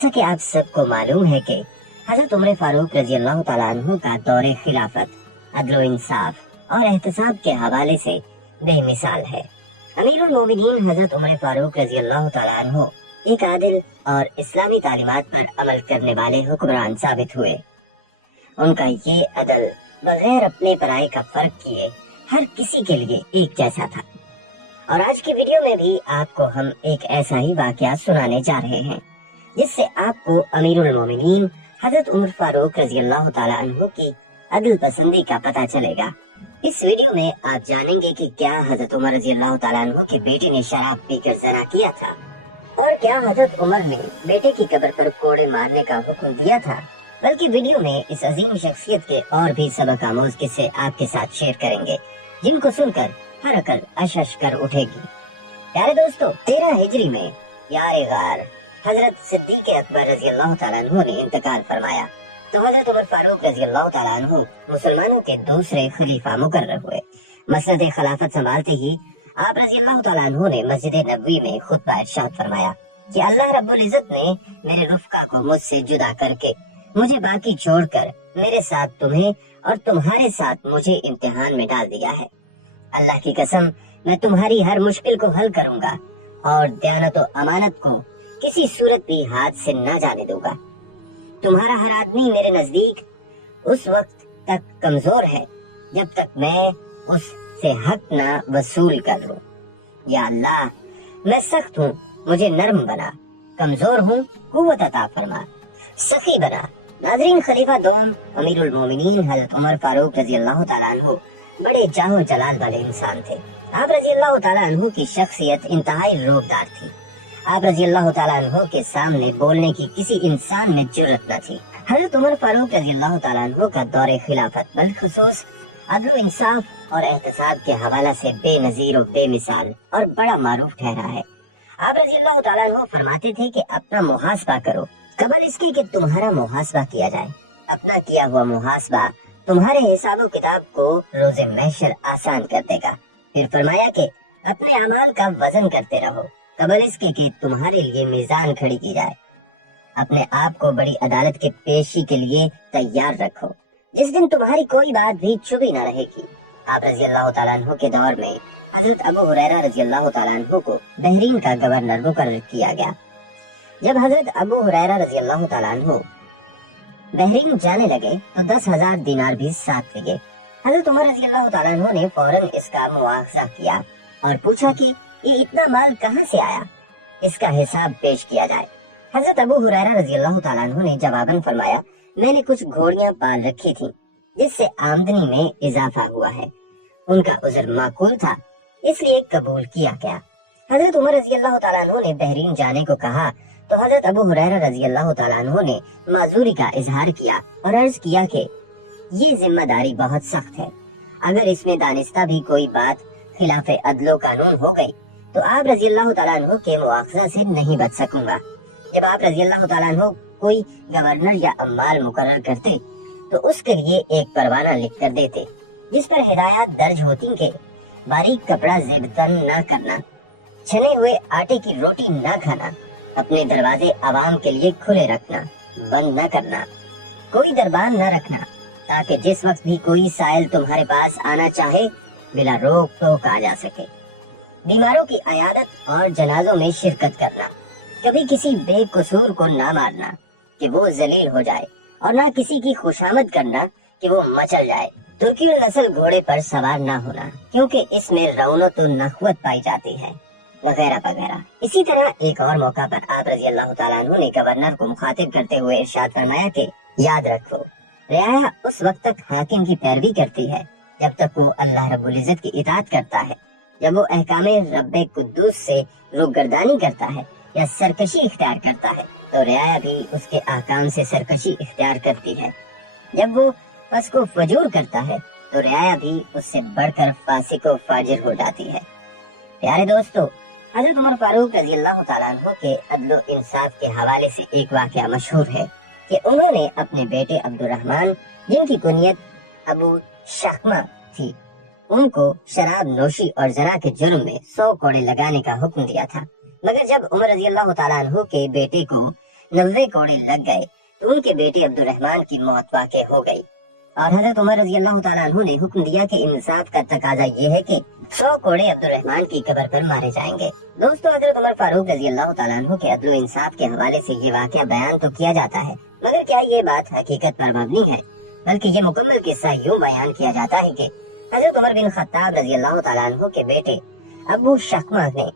जैसा कि आप सबको मालूम है कि हजरत उमर फारूक रजी अल्लाह तआला अन्हु का दौरे खिलाफत अदल इंसाफ और एहतसाब के हवाले से बेमिसाल है। अमीरुल मोमिनीन हजरत उमर फारूक रजी अल्लाह तआला अन्हु एक आदिल और इस्लामी तालीमात पर अमल करने वाले हुक्मरान साबित हुए। उनका ये अदल बगैर अपने पराये का फर्क किए हर किसी के लिए एक जैसा था। और आज की वीडियो में भी आपको हम एक ऐसा ही वाकया सुनाने जा रहे हैं जिससे आपको अमीरुल मोमिनीन हजरत उमर फारूक रजी अल्लाह तआला अन्हु की अदल पसंदी का पता चलेगा। इस वीडियो में आप जानेंगे कि क्या हजरत उमर रजी अल्लाह तआला अन्हु के बेटे ने शराब पीकर ज़ना किया था और क्या हजरत उमर ने बेटे की कब्र पर कोड़े मारने का हुक्म दिया था। बल्कि वीडियो में इस अजीम शख्सियत के और भी सबक आमोज किस्से आपके साथ शेयर करेंगे जिनको सुनकर हर अकल अशश कर उठेगी। प्यारे दोस्तों, 13 हिजरी में यार गार हजरत सिद्दीक अकबर रजी अल्लाह तआला अन्हु ने इंतकाल फरमाया तो हजरत उमर फारूक रजी अल्लाह तआला अन्हु मुसलमानों के दूसरे खलीफा मुकर्रर हुए। मसनद खिलाफत संभालते ही आप रजी अल्लाह तआला अन्हु ने मस्जिद नबवी में खुतबा इरशाद फरमाया कि अल्लाह रब्बुल इज्जत ने मेरे रुफ़का को मुझसे जुदा करके मुझे बाकी छोड़कर मेरे साथ तुम्हें और तुम्हारे साथ मुझे इम्तिहान में डाल दिया है। अल्लाह की कसम, मैं तुम्हारी हर मुश्किल को हल करूंगा और दयानत और अमानत को किसी सूरत भी हाथ से न जाने दूंगा। तुम्हारा हर आदमी मेरे नजदीक उस वक्त तक कमजोर है जब तक मैं उससे हक न वसूल कर लूं। या अल्लाह, मैं सख्त हूँ, मुझे नरम बना, कमजोर हूँ, कुव्वत अता फरमा, सखी बना। नाज़रीन, खलीफा दोम अमीरुल मोमिनीन हज़रत उमर फारूक रजी अल्लाह तआला अन्हु बड़े जाहो जलाल वाले इंसान थे। आप रजी अल्लाह तआला अन्हु की शख्सियत इंतहाई रोबदार थी। आप रजी अल्लाह तआला अन्हु के सामने बोलने की किसी इंसान में जुर्रत न थी। हज़रत उमर फारूक रजी अल्लाह तआला अन्हु का दौरे खिलाफत बिलखुसूस अदल इंसाफ और एहतसाब के हवाला से बेनजीर और बेमिसाल और बड़ा मारूफ ठहरा है। आप रजी अल्लाह तआला अन्हु फरमाते थे कि अपना मुहासबा करो कबल इसके कि तुम्हारा मुहासबा किया जाए। अपना किया हुआ मुहासबा तुम्हारे हिसाब किताब को रोजे महशर आसान कर देगा। फिर फरमाया कि अपने अमाल का वजन करते रहो कबल इसके कि तुम्हारे लिए मीजान खड़ी की जाए। अपने आप को बड़ी अदालत के पेशी के लिए तैयार रखो जिस दिन तुम्हारी कोई बात भी छुपी न रहेगी। आप रजी अल्लाह तआला अन्हु के दौर में हजरत अबू हुरैरा रजी अल्लाह तआला अन्हु को बहरीन का गवर्नर मुकर्रर किया गया। जब हजरत अबू हुरैरा रजी अल्लाह तआला अन्हु बहरीन जाने लगे तो 10,000 दिनार भी साथ ले गए। हजरत उमर रजी अल्लाह तआला अन्हु ने फौरन इसका मुआवजा किया और पूछा कि ये इतना माल कहाँ से आया, इसका हिसाब पेश किया जाए। हजरत अबू हुरैरा रजी अल्लाह तआला अन्हु ने जवाबन फरमाया, मैंने कुछ घोड़ियां पाल रखी थी जिससे आमदनी में इजाफा हुआ है। उनका उज़र माकूल था इसलिए कबूल किया गया। हजरत उमर रजी अल्लाह तआला अन्हु ने बहरीन जाने को कहा तो हजरत अबू हुरैरा रजी अल्लाह तआला अन्हु ने माजूरी का इजहार किया और अर्ज किया कि ये जिम्मेदारी बहुत सख्त है। अगर इसमें दानिस्ता भी कोई बात खिलाफ अदलो कानून हो गई तो आप रजी अल्लाह तआला अन्हु के मुआवजा से नहीं बच सकूंगा। जब आप रजी अल्लाह तआला अन्हु कोई गवर्नर या अम्माल मुकर्रर करते तो उसके लिए एक परवाना लिख कर देते जिस पर हिदायत दर्ज होती कि बारीक कपड़ा जेबतन न करना, छने हुए आटे की रोटी न खाना, अपने दरवाजे आवाम के लिए खुले रखना, बंद न करना, कोई दरबार न रखना ताकि जिस वक्त भी कोई साइल तुम्हारे पास आना चाहे बिला रोक टोक आ जा सके। बीमारों की अयादत और जनाजों में शिरकत करना, कभी किसी बेकसूर को ना मारना कि वो जलील हो जाए और ना किसी की खुशामद करना कि वो मचल जाए। तुर्की नस्ल घोड़े पर सवार ना होना क्योंकि इसमें रौनक और नखवत पाई जाती है, वगैरह वगैरह। इसी तरह एक और मौका पर आप रजी अल्लाह तआला अन्हु ने गवर्नर को मुखातिब करते हुए इरशाद फरमाया कि याद रखो, रियाया उस वक्त तक हाकिम की पैरवी करती है जब तक वो अल्लाह रब्बुल इज्जत की इताअत करता है। जब वो अहकामे रब्बे कुद्दूस से रुगर्दानी करता है या सरकशी इख्तियार करता है तो रियाया भी उसके अहकाम से सरकशी इख्तियार करती है। जब वो फस को फजूर करता है तो रियाया भी उससे बढ़कर फासिक व फाजिर हो जाती है। प्यारे दोस्तों, हजरत उमर फारूक रजी अल्लाह तआला अन्हु के अदल इंसाफ के हवाले से एक वाकया मशहूर है कि उन्होंने अपने बेटे अब्दुर्रहमान, जिनकी कुनियत अबू शहमा थी, उनको शराब नोशी और ज़ना के जुर्म में 100 कोड़े लगाने का हुक्म दिया था। मगर जब उमर रजी अल्लाह तआला अन्हु के बेटे को 90 कोड़े लग गए तो उनके बेटे अब्दुर्रहमान की मौत वाक़ई हो गई। और हजरत उमर रजी अल्लाह तआला अन्हु ने हुक्म दिया कि इंसाफ का तकाजा ये है कि 100 कोड़े अब्दुर्रहमान की कब्र पर मारे जाएंगे। दोस्तों, हजरत उमर फारूक रजी अल्लाह तआला अन्हु के अदल इंसाफ के हवाले से ये वाक़या बयान तो किया जाता है, मगर क्या ये बात हकीकत पर मबनी है? बल्कि ये मुकम्मल किस्सा यूँ बयान किया जाता है कि हजरत उमर बिन खत्ताब रजी अल्लाह तआला अन्हु के बेटे अबू शहमा ने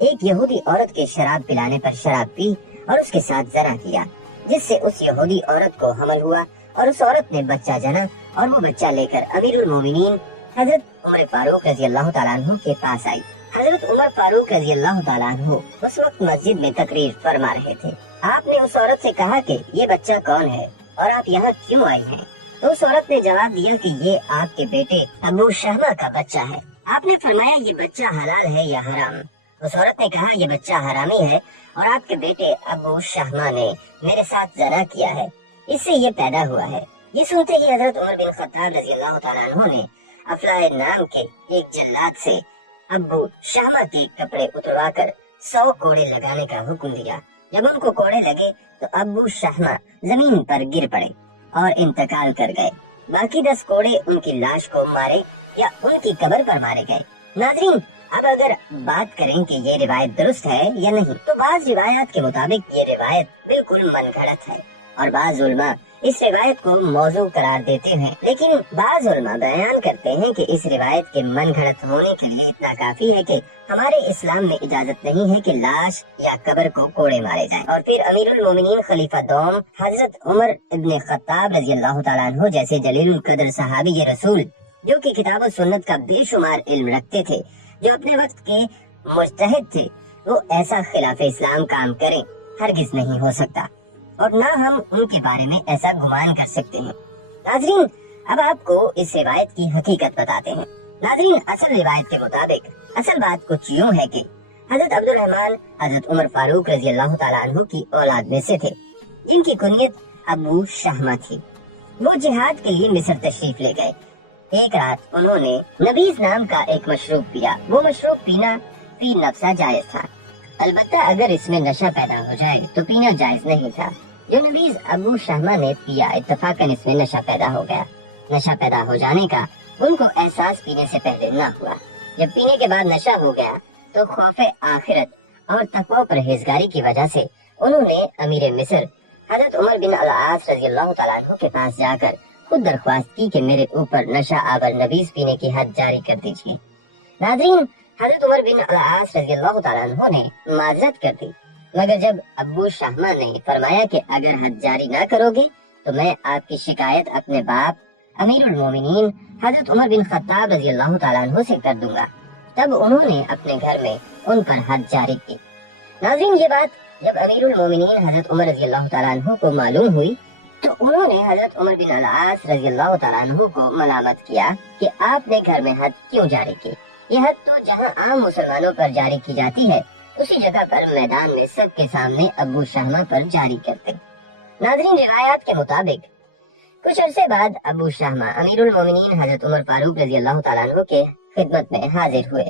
एक यहूदी औरत के शराब पिलाने पर शराब पी और उसके साथ ज़ना किया, जिससे उस यहूदी औरत को हमल हुआ और उस औरत ने बच्चा जना और वो बच्चा लेकर अमीरुल मोमिनीन हजरत उमर फारूक रजी अल्लाह तआला अन्हु के पास आई। हजरत उमर फारूक रजी अल्लाह तआला अन्हु उस वक्त मस्जिद में तकरीर फरमा रहे थे। आपने उस औरत से कहा कि ये बच्चा कौन है और आप यहाँ क्यों आई हैं? तो उस औरत ने जवाब दिया कि ये आपके बेटे अबू शहमा का बच्चा है। आपने फरमाया ये बच्चा हलाल है या हराम? उस औरत ने कहा ये बच्चा हरामी है और आपके बेटे अबू शहमा ने मेरे साथ ज़ना किया है, इससे ये पैदा हुआ है। ये सुनते ही हजरत उमर बिन खत्ताब रजी अल्लाह तआला अन्हु ने अफलाह नाम के एक जल्लाद से अबू शहमा के कपड़े उतरवाकर 100 कोड़े लगाने का हुक्म दिया। जब उनको कोड़े लगे तो अबू शहमा जमीन पर गिर पड़े और इंतकाल कर गए। बाकी 10 कोड़े उनकी लाश को मारे या उनकी कब्र पर मारे गए। नाज़रीन, अब अगर बात करें कि ये रिवायत दुरुस्त है या नहीं, तो बाज़ रिवायात के मुताबिक ये रिवायत बिल्कुल मनगढ़ंत है और बाज़ उलमा इस रिवायत को मौजू करार देते हैं, लेकिन बाज़ उलमा बयान करते हैं कि इस रिवायत के मनगढ़ंत होने के लिए इतना काफी है कि हमारे इस्लाम में इजाजत नहीं है कि लाश या कब्र को कोड़े मारे जाएं। और फिर अमीरुल मोमिनीन खलीफा दोम हजरत उमर इब्न खत्ताब रजी अल्लाह तआला अन्हु जैसे जलीलुल कद्र सहाबी रसूल, जो कि किताब और सुन्नत का बेशुमार इल्म रखते थे, जो अपने वक्त के मुज्तहिद थे, वो ऐसा खिलाफ इस्लाम काम करें हरगिज नहीं हो सकता और ना हम उनके बारे में ऐसा गुमान कर सकते हैं। नाज़रीन, अब आपको इस रिवायत की हकीकत बताते हैं। नाज़रीन, असल रिवायत के मुताबिक असल बात कुछ यूँ है कि हजरत अब्दुर्रहमान हजरत उमर फारूक रजी अल्लाह तआला अन्हु की औलाद में से थे, जिनकी कुनियत अबू शहमा थी। वो जिहाद के लिए मिस्र तशरीफ ले गए। एक रात उन्होंने नबीज नाम का एक मशरूब पिया। वो मशरूब पीना फी नफ्सा जायज था, अलबत्ता अगर इसमें नशा पैदा हो जाए तो पीना जायज नहीं था। जो नबीज अबू शहमा ने पिया, इत्तफाकन इसमें नशा पैदा हो गया। नशा पैदा हो जाने का उनको एहसास पीने से पहले न हुआ। जब पीने के बाद नशा हो गया तो खौफे आखिरत और तकवा परहेजगारी की वजह से उन्होंने अमीर मिस्र हजरत उमर बिन अल-आस रजी अल्लाह तआला अन्हु के पास जाकर खुद दरख्वास्त की कि मेरे ऊपर नशा आवर नबीज पीने की हद जारी कर दीजिए। नाज़रीन, हजरत उमर बिन अल-आस रजी अल्लाह तआला अन्हु ने माजरत कर दी, मगर जब अबू शहमा ने फरमाया कि अगर हद जारी ना करोगे तो मैं आपकी शिकायत अपने बाप अमीरुल मोमिनीन हजरत उमर बिन खत्ताब रजी अल्लाह तआला अन्हु से कर दूंगा, तब उन्होंने अपने घर में उन पर हद जारी की। नाज़रीन, ये बात जब अमीरुल मोमिनीन हजरत उमर रजी अल्लाह तआला अन्हु को मालूम हुई तो उन्होंने हजरत उमर बिन अल-आस रजी अल्लाह तआला अन्हु को मलामत किया कि आपने घर में हद क्यों जारी की। ये हद तो जहाँ आम मुसलमानों पर जारी की जाती है, उसी जगह पर मैदान में सबके सामने अबू शहमा पर जारी करते। नाज़रीन, रिवायात के मुताबिक कुछ अरसे बाद अबू शहमा अमीरुल मोमिनीन हजरत उमर फारूक रजी अल्लाह तआला अन्हु के खिदमत में हाजिर हुए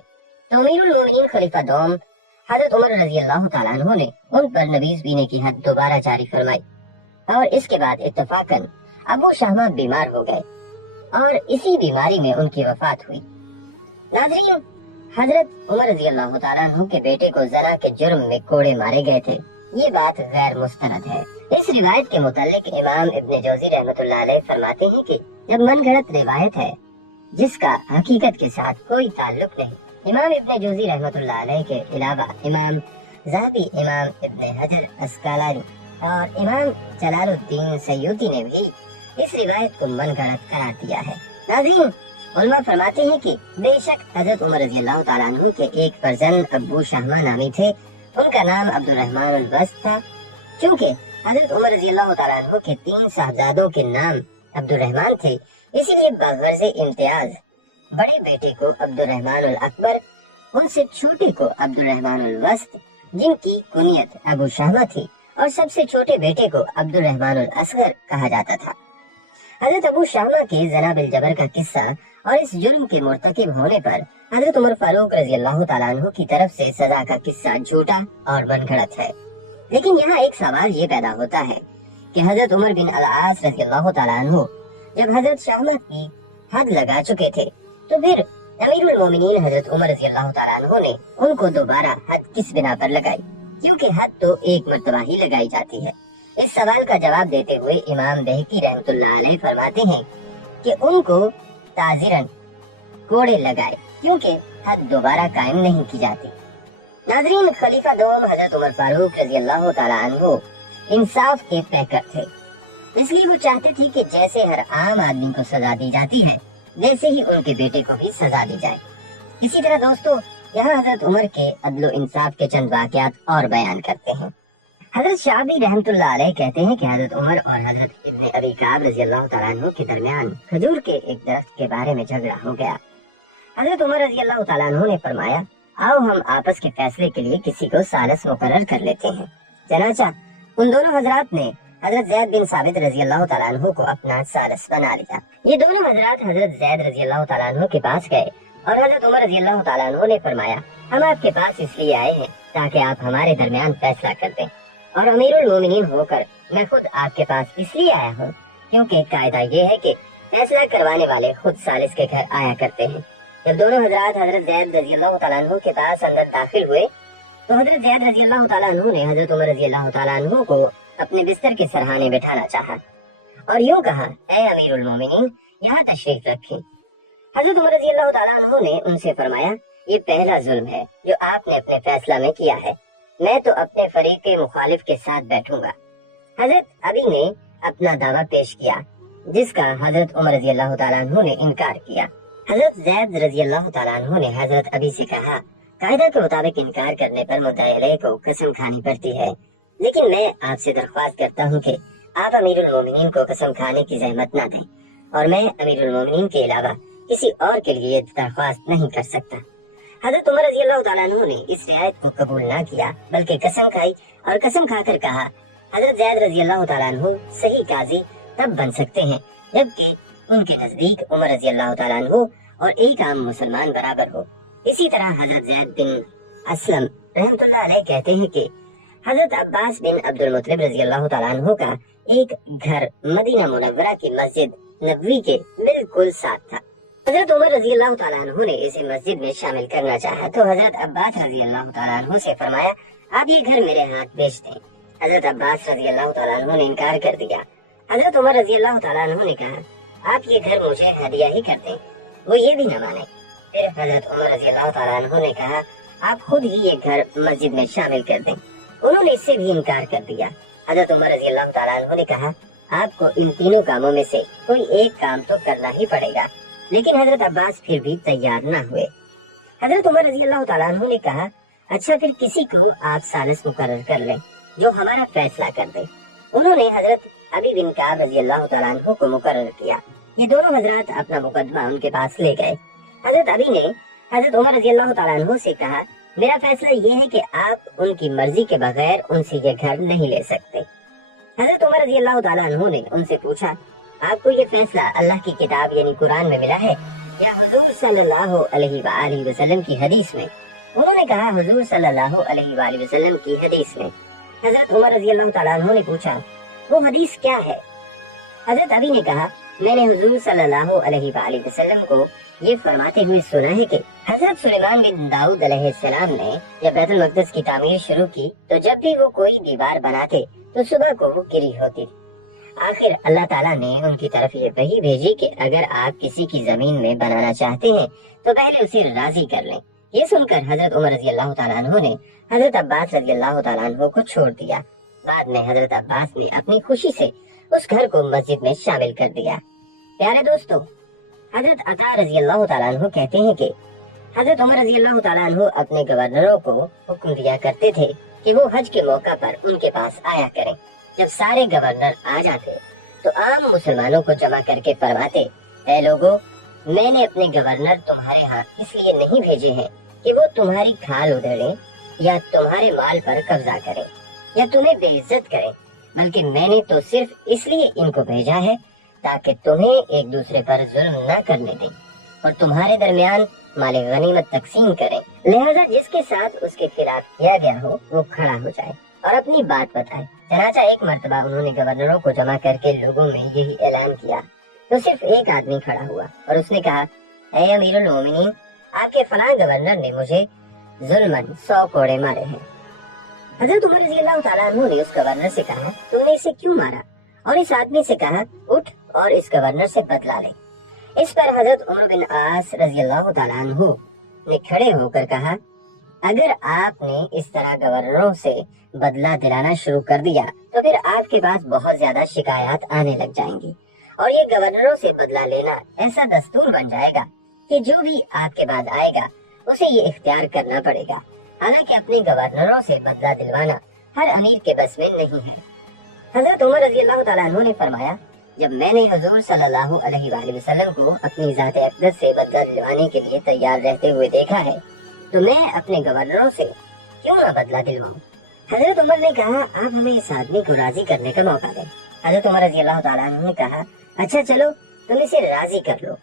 तो अमीरुल मोमिनीन खलीफा दोम हजरत उमर रजी अल्लाह तआला अन्हु ने उन पर नबीज पीने की हद दोबारा जारी फरमाई और इसके बाद इत्तफाकन अबू शहमा बीमार हो गए और इसी बीमारी में उनकी वफात हुई। नाज़रीन, हजरत उमर रजी अल्लाह तआला अन्हु के बेटे को ज़ना के जुर्म में कोड़े मारे गए थे। ये बात गैर मुस्तरद है। इस रिवायत के मुतालिक इमाम इब्न जौज़ी रहमतुल्लाह अलैह फरमाते हैं कि जब मनगढ़ंत रिवायत है जिसका हकीकत के साथ कोई ताल्लुक नहीं, इमाम इब्न जौज़ी रहमतुल्लाह अलैह के अलावा इमाम ज़हबी, इमाम इब्न हजर अस्क़लानी और इमाम जलालुद्दीन सय्यूती ने भी इस रिवायत को मनगढ़ंत करार दिया है। नाज़रीन, उलमा फरमाते हैं कि बेशक हजरत उमर रज़ी अल्लाह तआला अन्हु के एक फर्जंद अबू शहमा नामी थे। उनका नाम अब्दुर्रहमान अल-बस्त था। चूँकि हजरत उमर रज़ी अल्लाह तआला अन्हु के 3 साहबजादों के नाम अब्दुर्रहमान थे, इसीलिए बग़र्ज़ इम्तियाज बड़े बेटे को अब्दुर्रहमान अल-अकबर, उनसे छोटे को अब्दुर्रहमान अल-वस्त, जिनकी कुनियत अबू शहमा थी, और सबसे छोटे बेटे को अब्दुर्रहमान अल-असगर कहा जाता था। हजरत अबू शहमा के ज़ना बिल जबर का किस्सा और इस जुर्म के मुर्तकिब होने पर हजरत उमर फारूक रज़ी अल्लाह तआला अन्हु की तरफ से सजा का किस्सा झूठा और मनगढ़ंत है। लेकिन यहाँ एक सवाल ये पैदा होता है कि हजरत उमर बिन अल-आस रज़ी अल्लाह तआला अन्हु जब हजरत शहमत की हद लगा चुके थे, तो फिर अमीरुल मोमिनीन हजरत उमर रज़ी अल्लाह तआला अन्हु ने उनको दोबारा हद किस बिना पर लगाई, क्योंकि हद तो एक मर्तबा ही लगाई जाती है। इस सवाल का जवाब देते हुए इमाम बहकी रहमतुल्लाह अलैह फरमाते हैं कि उनको ताज़िरन कोड़े लगाए, क्योंकि हद दोबारा कायम नहीं की जाती। नाज़रीन, खलीफा दोम हजरत उमर फारूक रज़ी अल्लाह तआला अन्हु इंसाफ के पैकर थे, इसलिए वो चाहते थे कि जैसे हर आम आदमी को सजा दी जाती है, वैसे ही उनके बेटे को भी सजा दी जाए। इसी तरह दोस्तों, यहाँ हजरत उमर के अदलो इंसाफ के चंद वाक़यात और बयान करते हैं। हजरत शाबी रहमतुल्लाह अलैह कहते हैं कि हजरत उमर और हजरत इब्न अबी काब रज़ी अल्लाह तआला अन्हु के दरमियान खजूर के एक दरख्त के बारे में झगड़ा हो गया। हजरत उमर रज़ी अल्लाह तआला अन्हु ने फरमाया, आओ हम आपस के फैसले के लिए किसी को सालिस मुकर्रर कर लेते हैं। चनाचा उन दोनों हजरात ने हजरत ज़ैद बिन साबित रज़ी अल्लाह तआला अन्हु को अपना सालिस बना लिया। ये दोनों हजरात हजरत ज़ैद रज़ी अल्लाह तआला अन्हु के पास गए और हजरत उमर रज़ी अल्लाह तआला अन्हु ने फरमाया, हम आपके पास इसलिए आए हैं ताकि आप हमारे दरमियान फैसला कर दें, और अमीरुल मोमिनीन होकर मैं खुद आपके पास इसलिए आया हूँ क्योंकि कायदा ये है कि फैसला करवाने वाले खुद सालिस के घर आया करते हैं। जब दोनों हजरात हजरत ज़ैद रज़ी अल्लाह तआला अन्हु के पास अंदर दाखिल हुए, तो हजरत ज़ैद रज़ी अल्लाह तआला अन्हु ने हजरत उमर रज़ी अल्लाह तआला अन्हु को अपने बिस्तर के सरहाने बिठाना चाहा और यूं कहा, ऐ अमीरुल मोमिनीन, यहाँ तशरीफ रखें। हजरत उमर रज़ी अल्लाह तआला अन्हु ने उनसे फरमाया, ये पहला जुल्म है जो आपने अपने फैसला में किया है, मैं तो अपने फरीक के मुखालिफ के साथ बैठूंगा। हजरत अबी ने अपना दावा पेश किया, जिसका हजरत उमर रज़ी अल्लाह तआला अन्हु ने इनकार किया। हजरत ज़ैद रज़ी अल्लाह तआला अन्हु ने हजरत अबी से कहा, कायदा के मुताबिक इनकार करने पर मुद्दाई अलैह को कसम खानी पड़ती है, लेकिन मैं आपसे दरख्वास्त करता हूँ कि आप अमीरुल मोमिनीन को कसम खाने की जहमत न दें, और मैं अमीरुल मोमिनीन के अलावा किसी और के लिए दरख्वास्त नहीं कर सकता। हजरत उमर रज़ी अल्लाह तआला अन्हु ने इस रियायत को कबूल न किया, बल्कि कसम खाई और कसम खाकर कहा, हजरत ज़ैद रज़ी अल्लाह तआला अन्हु सही काजी तब बन सकते हैं जबकि उनके नजदीक उमर रज़ी अल्लाह तआला अन्हु और एक आम मुसलमान बराबर हो। इसी तरह हजरत ज़ैद बिन असलम रहमतुल्लाह अलैह कहते हैं कि हजरत अब्बास बिन अब्दुल मुत्तलिब रज़ी अल्लाह तआला अन्हु का एक घर मदीना मुनव्वरा की मस्जिद नबवी के बिल्कुल साथ था। हजरत उमर रज़ी अल्लाह तआला अन्हु ने इसे मस्जिद में शामिल करना चाहा, तो हजरत अब्बास रज़ी अल्लाह तआला अन्हु से फरमाया, आप ये घर मेरे हाथ बेच दें। हजरत अब्बास रज़ी अल्लाह तआला अन्हु ने इनकार कर दिया। हजरत उमर रज़ी अल्लाह तआला अन्हु ने कहा, आप ये घर मुझे हदिया ही कर दें। वो ये भी न माने। फिर हजरत उमर रज़ी अल्लाह तआला अन्हु ने कहा, आप खुद ही ये घर मस्जिद में शामिल कर दें। उन्होंने इससे भी इनकार कर दिया। हजरत उमर रज़ी अल्लाह तआला अन्हु ने कहा, आपको इन तीनों कामों में से कोई एक काम तो करना ही पड़ेगा। लेकिन हजरत अब्बास फिर भी तैयार न हुए। हजरत उमर रज़ी अल्लाह तआला अन्हु ने कहा, अच्छा फिर किसी को आप सालिस मुकर्रर कर लें जो हमारा फैसला कर दे। उन्होंने हजरत अबी बिन काब रज़ी अल्लाह तआला अन्हु को मुकर्रर किया। ये दोनों हजरत अपना मुकदमा उनके पास ले गए। हजरत अबी ने हजरत उमर रज़ी अल्लाह तआला अन्हु से कहा, मेरा फैसला ये है कि आप उनकी मर्जी के बगैर उनसे ये घर नहीं ले सकते। हजरत उमर रज़ी अल्लाह तआला अन्हु ने उनसे पूछा, आपको ये फैसला अल्लाह की किताब यानी कुरान में मिला है या हुजूर सल्लल्लाहु अलैहि वआलिहि वसल्लम की हदीस में? उन्होंने कहा, हुजूर सल्लल्लाहु अलैहि वआलिहि वसल्लम की हदीस में। हजरत उमर रज़ी अल्लाह तआला अन्हु ने पूछा, वो हदीस क्या है? हजरत अबी ने कहा, मैंने हुजूर सल्लल्लाहु अलैहि वआलिहि वसल्लम को ये फरमाते हुए सुना है कि हजरत सुलेमान बिन दाऊद अलैहिस्सलाम ने जब बैतुल मक़दिस की तामीर शुरू की तो जब भी वो कोई दीवार बनाते तो सुबह को वो गिरी होती। आखिर अल्लाह ताला ने उनकी तरफ ये वही भेजी कि अगर आप किसी की जमीन में बनाना चाहते हैं तो पहले उसे राजी कर लें। ये सुनकर हजरत उमर रज़ी अल्लाह तआला अन्हु ने हजरत अब्बास रज़ी अल्लाह तआला अन्हु को छोड़ दिया। बाद में हजरत अब्बास ने अपनी खुशी से उस घर को मस्जिद में शामिल कर दिया। प्यारे दोस्तों, हजरत अता रज़ी अल्लाह तआला अन्हु कहते हैं कि हजरत उमर रज़ी अल्लाह तआला अन्हु अपने गवर्नरों को हुक्म दिया करते थे कि वो हज के मौका पर उनके पास आया करें। जब सारे गवर्नर आ जाते तो आम मुसलमानों को जमा करके फरमाते, ऐ लोगों, मैंने अपने गवर्नर तुम्हारे यहाँ इसलिए नहीं भेजे हैं कि वो तुम्हारी खाल उधेड़े या तुम्हारे माल पर कब्जा करें या तुम्हें बेइज्जत करें, बल्कि मैंने तो सिर्फ इसलिए इनको भेजा है ताकि तुम्हें एक दूसरे पर जुल्म न करने दें और तुम्हारे दरमियान माल गनीमत तकसीम करें। लिहाजा जिसके साथ उसके खिलाफ किया गया हो वो खड़ा हो जाए اور اپنی بات بتائی۔ چنانچہ ایک مرتبہ انہوں نے گورنروں کو جمع کر کے لوگوں میں یہی اعلان کیا تو صرف ایک آدمی کھڑا ہوا اور اس نے کہا، اے امیر المومنین، آپ کے فلاں گورنر نے مجھے ظلماً 100 کوڑے مارے ہیں۔ حضرت عمر رضی اللہ تعالیٰ عنہ نے اس گورنر سے کہا، تم نے اسے کیوں مارا؟ اور اس آدمی سے کہا، اٹھ اور اس گورنر سے بدلہ لے۔ اس پر حضرت عمر بن عاص رضی اللہ تعالیٰ عنہ نے کھڑے ہو کر کہا، اگر آپ نے اس طرح گورنروں سے بدلہ دلانا شروع کر دیا تو پھر آپ کے پاس بہت زیادہ شکایات آنے لگ جائیں گی، اور یہ گورنروں سے بدلہ لینا ایسا دستور بن جائے گا کہ جو بھی آپ کے بعد آئے گا اسے یہ اختیار کرنا پڑے گا۔ حالانکہ اپنے گورنروں سے بدلہ دلوانا ہر امیر کے بس میں نہیں ہے۔ حضرت عمر رضی اللہ تعالیٰ عنہ نے فرمایا، جب میں نے حضور صلی اللہ علیہ وآلہ وسلم کو اپنی ذات اقدس سے بدلہ دلوانے کے لیے تیار رہتے ہوئے دیکھا ہے تو میں اپنے گورنروں سے کیوں نہ بدلہ دلواؤں؟ حضرت عمر نے کہا، آپ ہمیں اس آدمی کو راضی کرنے کا موقع دیں۔ حضرت عمر رضی اللہ تعالیٰ عنہ نے کہا، اچھا چلو تم اسے راضی کر لو۔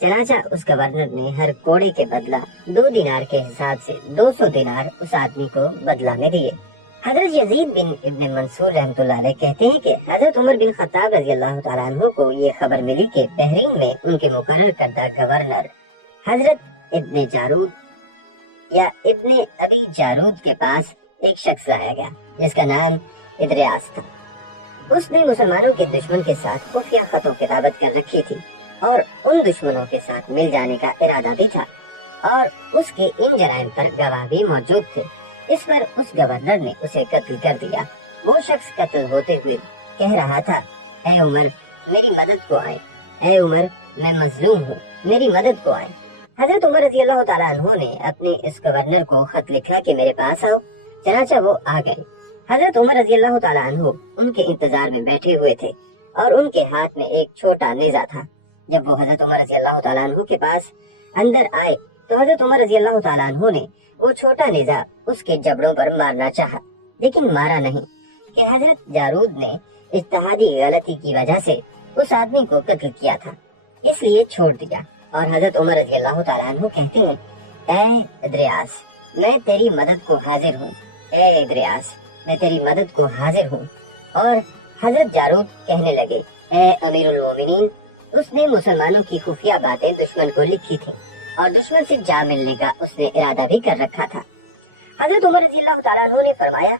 چنانچہ اس گورنر نے ہر کوڑے کے بدلہ 2 دینار کے حساب سے 200 دینار اس آدمی کو بدلہ میں دیے۔ حضرت یزید بن ابن منصور رحمۃ اللہ علیہ کہتے ہیں کہ حضرت عمر بن خطاب رضی اللہ تعالیٰ عنہ کو یہ خبر ملی کہ بحرین میں ان کے مقرر کردہ گورنر حضرت ابن جارود یا ابن ابی جارود کے پاس ایک شخص لایا گیا جس کا نام ادریاس تھا۔ اس نے مسلمانوں کے دشمن کے ساتھ خفیہ خط و کتابت کر رکھی تھی اور ان دشمنوں کے ساتھ مل جانے کا ارادہ بھی تھا، اور اس کے ان جرائم پر گواہ بھی موجود تھے۔ اس پر اس گورنر نے اسے قتل کر دیا۔ وہ شخص قتل ہوتے ہوئے کہہ رہا تھا، اے عمر میری مدد کو آئے، اے عمر میں مظلوم ہوں، میری مدد کو آئے۔ حضرت عمر رضی اللہ تعالیٰ عنہ نے اپنے اس گورنر کو خط لکھا کہ میرے پاس آؤ۔ چنانچہ وہ آ گئے۔ حضرت عمر رضی اللہ تعالیٰ عنہ ان کے انتظار میں بیٹھے ہوئے تھے اور ان کے ہاتھ میں ایک چھوٹا نیزہ تھا۔ جب وہ حضرت عمر رضی اللہ تعالیٰ عنہ کے پاس اندر آئے تو حضرت عمر رضی اللہ تعالیٰ عنہ نے وہ چھوٹا نیزہ اس کے جبڑوں پر مارنا چاہا، لیکن مارا نہیں کہ حضرت جارود نے اجتہادی غلطی کی وجہ سے اس آدمی کو قتل کیا تھا، اس لیے چھوڑ دیا۔ اور حضرت عمر رضی اللہ تعالیٰ عنہ کہتے ہیں، اے ادریاس میں تیری مدد کو حاضر ہوں، اے ادریاس میں تیری مدد کو حاضر ہوں۔ اور حضرت جارود کہنے لگے، اے امیر المومنین، اس نے مسلمانوں کی خفیہ باتیں دشمن کو لکھی تھی اور دشمن سے جا ملنے کا اس نے ارادہ بھی کر رکھا تھا۔ حضرت عمر رضی اللہ تعالیٰ عنہ نے فرمایا،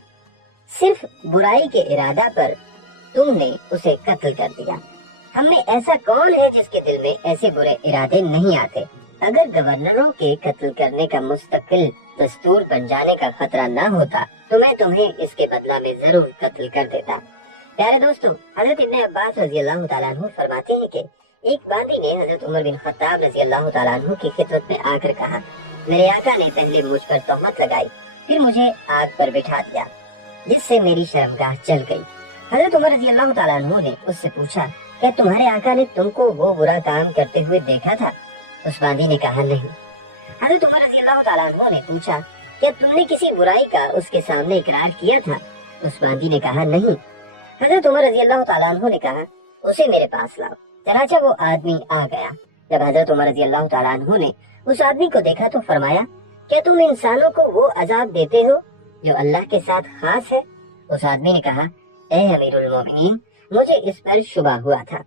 صرف برائی کے ارادہ پر تم نے اسے قتل کر دیا۔ ہم میں ایسا کون ہے جس کے دل میں ایسے برے ارادے نہیں آتے؟ اگر گورنروں کے قتل کرنے کا مستقل دستور بن جانے کا خطرہ نہ ہوتا تو میں تمہیں اس کے بدلہ میں ضرور قتل کر دیتا۔ پیارے دوستوں، حضرت ابن عباس رضی اللہ تعالیٰ عنہ فرماتے ہیں کہ ایک باندی نے حضرت عمر بن خطاب رضی اللہ تعالیٰ عنہ کی خدمت میں آ کر کہا، میرے آقا نے پہلے مجھ پر تہمت لگائی، پھر مجھے آگ پر بٹھا دیا، جس سے میری شرمگاہ چل گئی۔ حضرت عمر رضی اللہ تعالیٰ عنہ نے اس سے پوچھا، کیا تمہارے آقا نے تم کو وہ برا کام کرتے ہوئے دیکھا تھا؟ اس باندی نے کہا، نہیں۔ حضرت عمر رضی اللہ تعالیٰ عنہ نے پوچھا، کیا تم نے کسی برائی کا اس کے سامنے اقرار کیا تھا؟ اس باندی نے کہا، نہیں۔ حضرت عمر رضی اللہ تعالیٰ عنہ نے کہا، اسے میرے پاس لاؤ۔ چنانچہ وہ آدمی آ گیا۔ جب حضرت عمر رضی اللہ تعالیٰ عنہ نے اس آدمی کو دیکھا تو فرمایا، کیا تم انسانوں کو وہ عذاب دیتے ہو جو اللہ کے ساتھ خاص ہے؟ اس آدمی نے کہا، اے امیر المومنین، مجھے اس پر شبہ ہوا تھا۔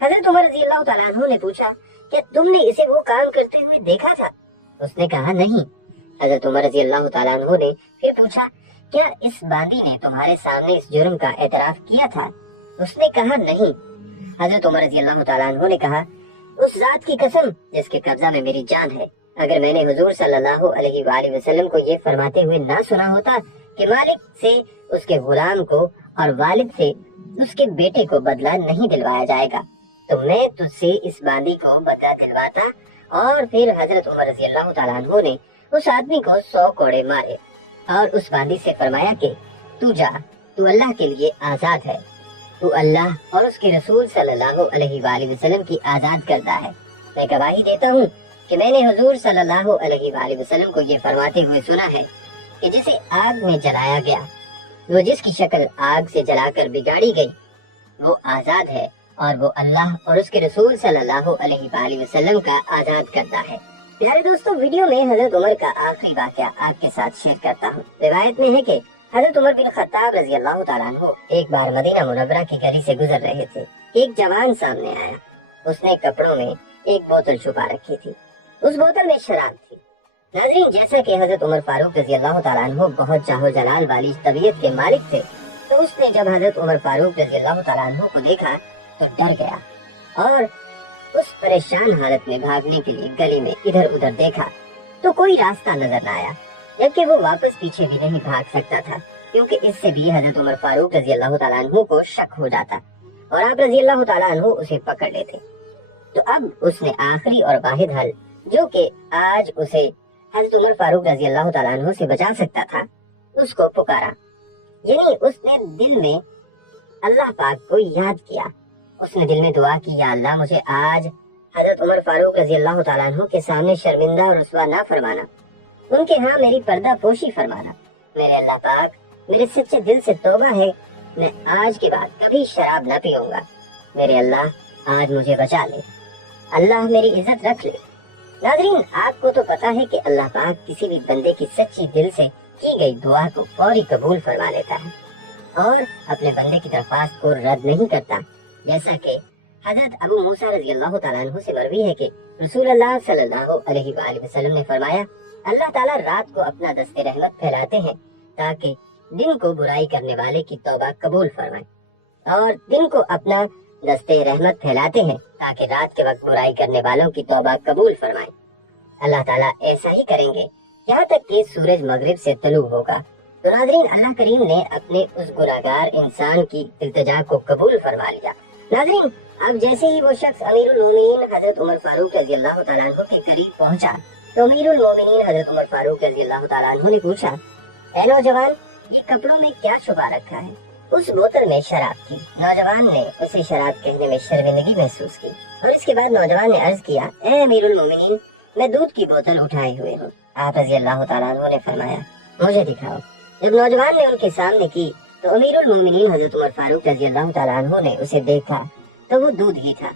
حضرت عمر رضی اللہ تعالیٰ عنہ نے پوچھا، کیا تم نے اسے وہ کام کرتے ہوئے دیکھا تھا؟ اس نے کہا، نہیں۔ حضرت عمر رضی اللہ تعالیٰ عنہ نے پھر پوچھا، کیا اس باندی نے تمہارے سامنے اس جرم کا اعتراف کیا تھا؟ اس نے کہا، نہیں۔ حضرت عمر رضی اللہ تعالیٰ عنہ نے کہا، اس ذات کی قسم جس کے قبضہ میں میری جان ہے، اگر میں نے حضور صلی اللہ علیہ وآلہ وسلم کو یہ فرماتے ہوئے نہ سنا ہوتا کہ مالک سے اس کے غلام کو اور والد سے اس کے بیٹے کو بدلہ نہیں دلوایا جائے گا تو میں تجھ سے اس باندی کو بدلہ دلواتا۔ اور پھر حضرت عمر رضی اللہ تعالیٰ عنہ نے اس آدمی کو 100 کوڑے مارے اور اس باندی سے فرمایا کہ تو جا، تو اللہ کے لیے آزاد ہے، تو اللہ اور اس کے رسول صلی اللہ علیہ وآلہ وسلم کی آزاد کردہ ہے۔ میں گواہی دیتا ہوں کہ میں نے حضور صلی اللہ علیہ وآلہ وسلم کو یہ فرماتے ہوئے سنا ہے کہ جسے آگ میں جلایا گیا، وہ جس کی شکل آگ سے جلا کر بگاڑی گئی، وہ آزاد ہے اور وہ اللہ اور اس کے رسول صلی اللہ علیہ وآلہ وسلم کا آزاد کردہ ہے۔ پیارے دوستوں، ویڈیو میں حضرت عمر کا آخری واقعہ آپ کے ساتھ شیئر کرتا ہوں۔ روایت میں ہے کہ حضرت عمر بن خطاب رضی اللہ تعالیٰ عنہ ایک بار مدینہ منورہ کی گلی سے گزر رہے تھے۔ ایک جوان سامنے آیا، اس نے کپڑوں میں ایک بوتل چھپا رکھی تھی، اس بوتل میں شراب تھی۔ ناظرین، جیسا کہ حضرت عمر فاروق رضی اللہ تعالیٰ عنہ بہت جاہ و جلال والی طبیعت کے مالک تھے، تو اس نے جب حضرت عمر فاروق رضی اللہ تعالیٰ عنہ کو دیکھا تو ڈر گیا اور اس پریشان حالت میں بھاگنے کے لیے گلی میں ادھر ادھر دیکھا تو کوئی راستہ نظر نہ آیا، جبکہ وہ واپس پیچھے بھی نہیں بھاگ سکتا تھا، کیونکہ اس سے بھی حضرت عمر فاروق رضی اللہ تعالیٰ عنہ کو شک ہو جاتا اور آپ رضی اللہ تعالیٰ عنہ اسے پکڑ لیتے۔ تو اب اس نے آخری اور واحد حل جو کہ آج اسے حضرت عمر فاروق رضی اللہ تعالیٰ عنہ سے بچا سکتا تھا، اس کو پکارا، یعنی اس نے دل میں اللہ پاک کو یاد کیا۔ اس نے دل میں دعا کی، یا اللہ مجھے آج حضرت عمر فاروق رضی اللہ تعالیٰ عنہ کے سامنے شرمندہ اور رسوا نہ فرمانا، ان کے ہاں میری پردہ پوشی فرمانا۔ میرے اللہ پاک، میرے سچے دل سے توبہ ہے، میں آج کے بعد کبھی شراب نہ پیوں گا، میرے اللہ آج مجھے بچا لے، اللہ میری عزت رکھ لے۔ ناظرین، آپ کو تو پتا ہے کہ اللہ پاک کسی بھی بندے کی سچی دل سے کی گئی دعا کو فوری قبول فرما لیتا ہے اور اپنے بندے کی درخواست کو رد نہیں کرتا، جیسا کہ حضرت ابو موسیٰ رضی اللہ تعالیٰ عنہ سے مروی ہے کہ رسول اللہ صلی اللہ علیہ وآلہ وسلم نے فرمایا، اللہ تعالیٰ رات کو اپنا دست رحمت پھیلاتے ہیں تاکہ دن کو برائی کرنے والے کی توبہ قبول فرمائے، اور دن کو اپنا دست رحمت پھیلاتے ہیں تاکہ رات کے وقت برائی کرنے والوں کی توبہ قبول فرمائے۔ اللہ تعالیٰ ایسا ہی کریں گے یہاں تک کہ سورج مغرب سے طلوع ہوگا۔ تو ناظرین، اللہ کریم نے اپنے اس گناہگار انسان کی التجا کو قبول فرما لیا۔ ناظرین، اب جیسے ہی وہ شخص امیر المومنین حضرت عمر فاروق رضی اللہ تعالیٰ عنہ کے قریب پہنچا تو امیر المومنین حضرت عمر فاروق رضی اللہ تعالیٰ عنہ نے پوچھا، اے نوجوان، یہ کپڑوں میں کیا چھپا رکھا ہے؟ اس بوتل میں شراب تھی۔ نوجوان نے اسے شراب کہنے میں شرمندگی محسوس کی اور اس کے بعد نوجوان نے عرض کیا، اے امیر المومنین، میں دودھ کی بوتل اٹھائے ہوئے ہوں۔ آپ رضی اللہ تعالیٰ عنہ نے فرمایا، مجھے دکھاؤ۔ جب نوجوان نے ان کے سامنے کی تو امیر المومنین حضرت عمر فاروق رضی اللہ تعالیٰ عنہ نے اسے دیکھا تو وہ دودھ ہی تھا۔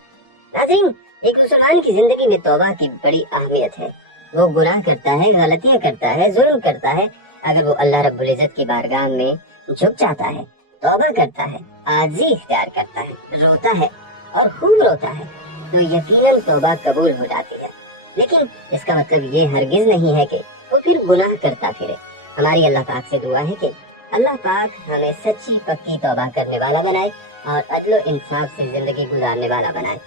ناظرین، ایک مسلمان کی زندگی میں توبہ کی بڑی اہمیت ہے۔ وہ گناہ کرتا ہے، غلطیاں کرتا ہے، ظلم کرتا ہے، اگر وہ اللہ رب العزت کی بارگاہ میں جھک جاتا ہے، توبہ کرتا ہے، عاجزی اختیار کرتا ہے، روتا ہے اور خوب روتا ہے، تو یقیناً توبہ قبول ہو جاتی ہے۔ لیکن اس کا مطلب یہ ہرگز نہیں ہے کہ وہ پھر گناہ کرتا پھرے۔ ہماری اللہ پاک سے دعا ہے کہ اللہ پاک ہمیں سچی پکی توبہ کرنے والا بنائے اور عدل و انصاف سے زندگی گزارنے والا بنائے۔